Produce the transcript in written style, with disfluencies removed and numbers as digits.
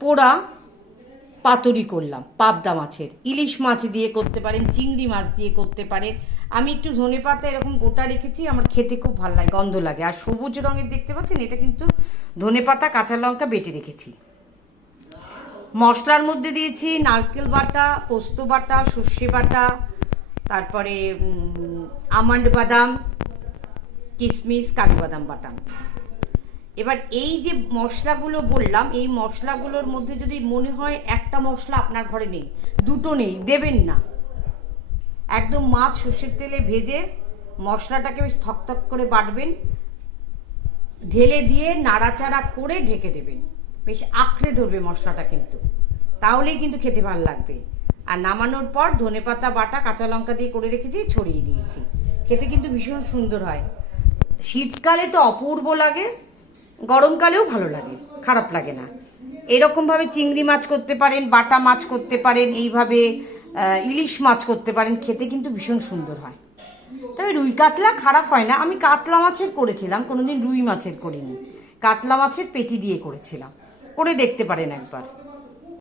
পোড়া পাতুরি করলাম পাবদা মাছের, ইলিশ মাছ দিয়ে করতে পারেন, চিংড়ি মাছ দিয়ে করতে পারেন। আমি একটু ধনেপাতা এরকম গোটা রেখেছি, আমার খেতে খুব ভালো লাগে, গন্ধ লাগে। আর সবুজ রঙের দেখতে পাচ্ছেন, এটা কিন্তু ধনেপাতা কাঁচা লঙ্কা বেটে রেখেছি। মশলার মধ্যে দিয়েছি নারকেল বাটা, পোস্ত বাটা, সর্ষে বাটা, তারপরে আমন্ড বাদাম, কিশমিশ, কাজু বাদাম বাটা। এবার এই যে মশলাগুলো বললাম, এই মশলাগুলোর মধ্যে যদি মনে হয় একটা মশলা আপনার ঘরে নেই, দুটো নেই, দেবেন না। একদম মাছ সর্ষের তেলে ভেজে মশলাটাকে বেশ থকথক করে বাটবেন, ঢেলে দিয়ে নাড়াচাড়া করে ঢেকে দেবেন। বেশ আঁকড়ে ধরবে মশলাটা কিন্তু, তাহলেই কিন্তু খেতে ভালো লাগবে। আর নামানোর পর ধনেপাতা বাটা কাঁচা লঙ্কা দিয়ে করে রেখেছি, ছড়িয়ে দিয়েছি। খেতে কিন্তু ভীষণ সুন্দর হয়। শীতকালে তো অপূর্ব লাগে, গরমকালেও ভালো লাগে, খারাপ লাগে না। এরকমভাবে চিংড়ি মাছ করতে পারেন, বাটা মাছ করতে পারেন, এইভাবে ইলিশ মাছ করতে পারেন, খেতে কিন্তু ভীষণ সুন্দর হয়। তবে রুই কাতলা খারাপ হয় না। আমি কাতলা মাছের করেছিলাম, কোনোদিন রুই মাছের করিনি। কাতলা মাছের পেটি দিয়ে করেছিলাম, করে দেখতে পারেন একবার।